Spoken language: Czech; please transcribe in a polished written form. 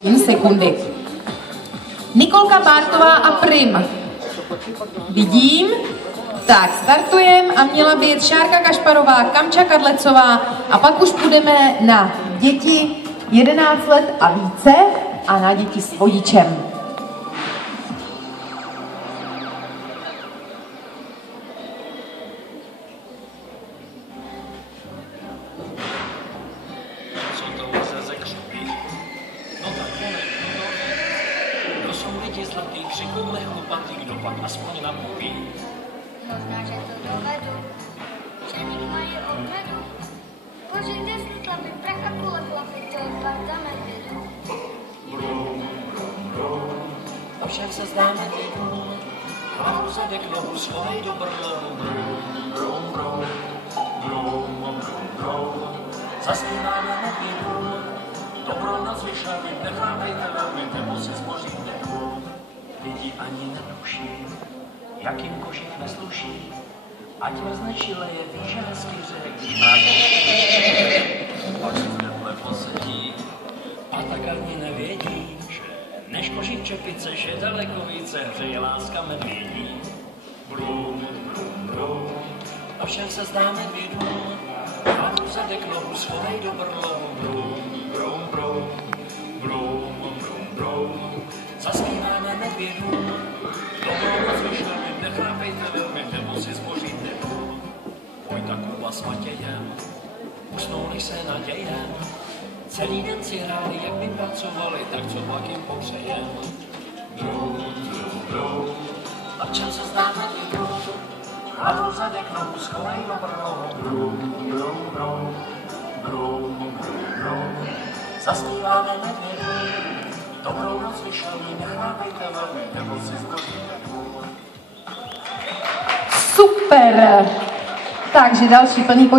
Sekundy. Nikolka Bártová a Prim. Vidím. Tak, startujeme a měla by jet Šárka Kašparová, Kamča Kadlecová a pak už půjdeme na děti 11 let a více a na děti s vodičem. Zlatý křikoule chlupatý, kdo pak aspoň namluví. Možná, že to dovedu, že nik mají odvedu. Pořijde světlami, prach a kule chlapy, to je parta medvědů. Avšak se zdá medvědům, hlavu zadek nohu schovej do brlohu. Zaspíváme medvědům, dobrou noc vyšlavit, nechápejte velmi, nebo si zboříte. Lidi ani netuší, jak jim kožich nesluší, ať mrzne šileje, ví, že hezky řek. Pak si v teple posedí a tak ani nevědí, že než kožich čepice, že daleko více hřeje láska medvědí. Brum, brum, brum, avšak se zdá medvědům, hlavu zadek nohu schovej do brlohu. Brum, brum, brum, brum, brum, brum. Zaspíváme medvědům, dobrou noc vyšlavit, nechápejte velmi, nebo si zboříte dům. Vojta Kuba s Matějem, usnou než se nadějem, celý den si hráli, jak by pracovali, tak co pak jim popřejem. Brum, brum, brum, a čem se zdá medvědům, hlavu zadek nohu schovej do brlohu. Brum, brum, brum, brum, brum, brum, zaspíváme medvědům, dobrou noc vyšlavní, nechápejte velmi, nebo si zboříte dům. Super! Takže další plný